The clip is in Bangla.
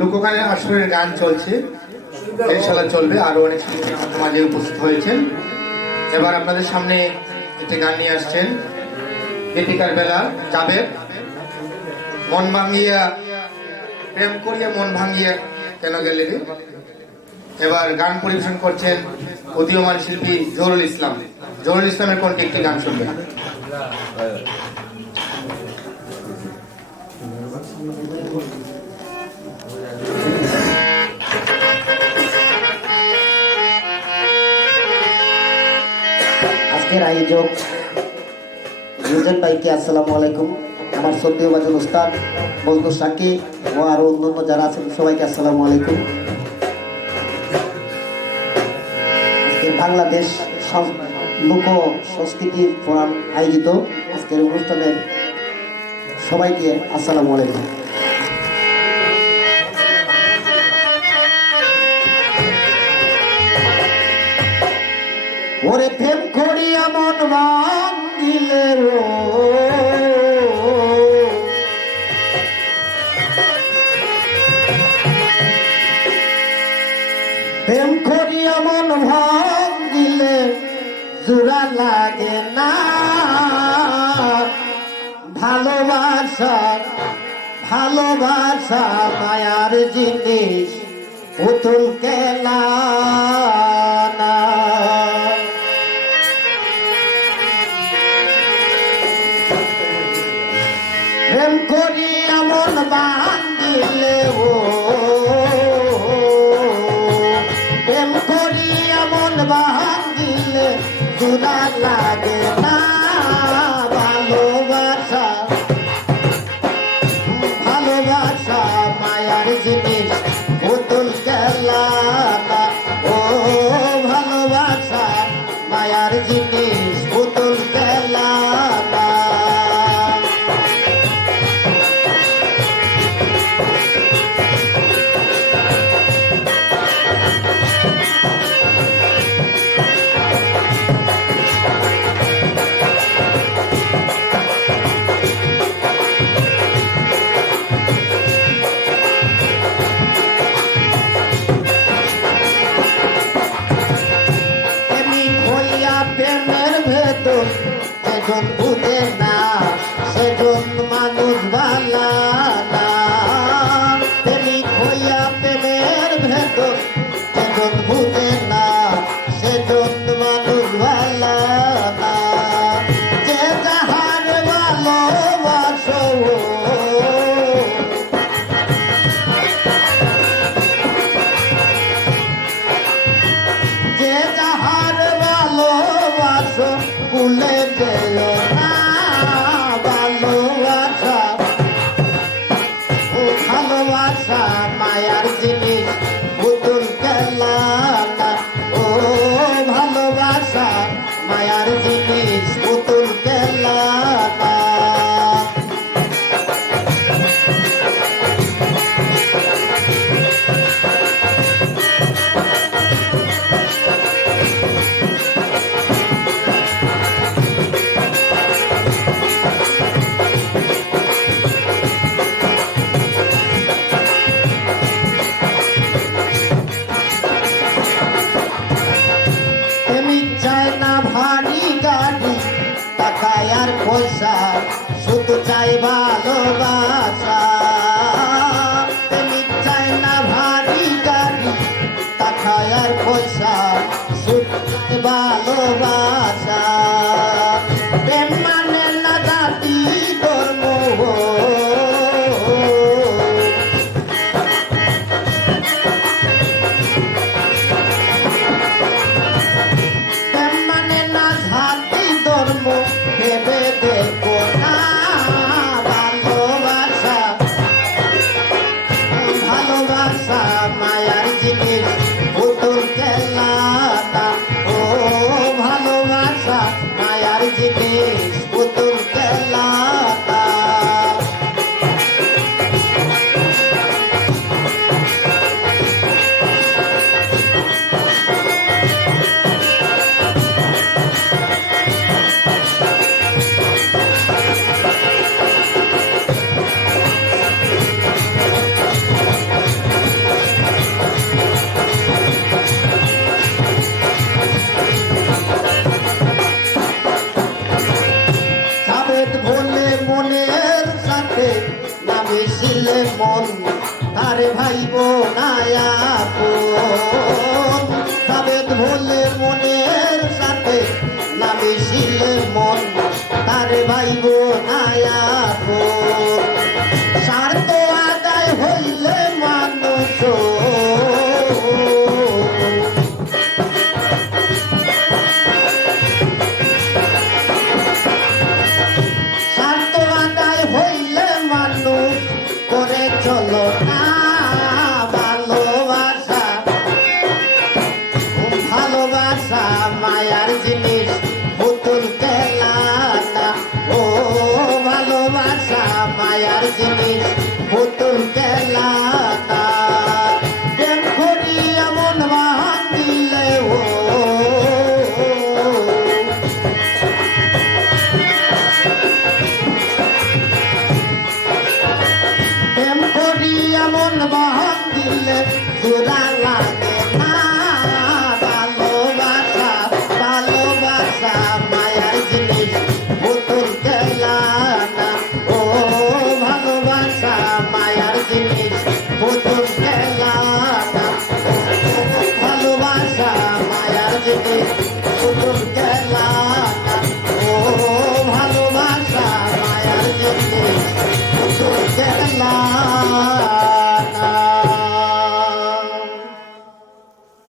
লোকগানের আসরের গান চলছে, ইনশাআল্লাহ চলবে। আরো অনেক শিল্পী আমাদের মাঝে উপস্থিত হয়েছেন। এবার আপনাদের সামনে একটি গান নিয়ে আসছেন গীতিকার বেলা জাবেদ। মন ভাঙ্গিয়া প্রেম করিয়া মন ভাঙ্গিয়া কেন গেলে রে। এবার গান পরিবেশন করছেন উদীয়মান শিল্পী জহুরুল ইসলাম। জহুরুল ইসলামের কোনটি একটি গান শুনবেন? আজকের আয়োজক রুজেন ভাইকে আসসালামু আলাইকুম। আমার সন্দেহ বাজন উস্তাদ বলতো সাকি ও আরো অন্যান্য যারা আছেন সবাইকে আসসালামু আলাইকুম। আজকে বাংলাদেশ লোক সংস্কৃতি ফোরাম আয়োজিত আজকের অনুষ্ঠানের সবাইকে আসসালামু আলাইকুম। ওরে প্রেম করিয়া মন ভাঙিলে প্রেম করিয়া মন ভাঙিলে জোড়া লাগে না। ভালোবাসা ভালোবাসা মায়ার জিনিস পুতুল খেলা না। প্রেম করি এমন ভাঙিলে প্রেম করি এমন ভাঙিলে জোড়া লাগে না। ভালোবাসা ভালোবাসা মায়ার জিনিস পুতুল খেলা না। ও ভালোবাসা মায়ার জিনিস পুতুল খেলা না। সেজন বুঝে না সেজন মানুষ ভালা না। প্রেমিক হইয়া প্রেমের ভেতর সেজন বুঝে না সেজন মানুষ ভালা না। যে যাহার ভালোবাসো যে যাহার ভালোবাসো ভুলে যেও না। ভালোবাসা ভালোবাসা মায়ার জিনিস পুতুল খেলা না। ও ভালোবাসা মায়ার জিনিস পুতুল খেলা না। চায় না ভারী গাড়ি টাকায় আর পয়সা শুধু চাই ভালোবাসা। প্রেমিক চায় না ভারী গাড়ি টাকায় আর পয়সা শুধু ভালোবাসা। প্রেম মানে না জাতি ধর্ম ভেবে দেখো না। ভালোবাসা ভালোবাসা মায়ার জিনিস পুতুল খেলা না। ও ভালোবাসা মায়ার জিনিস পুতুল খেলা না। ভাই বোনায়া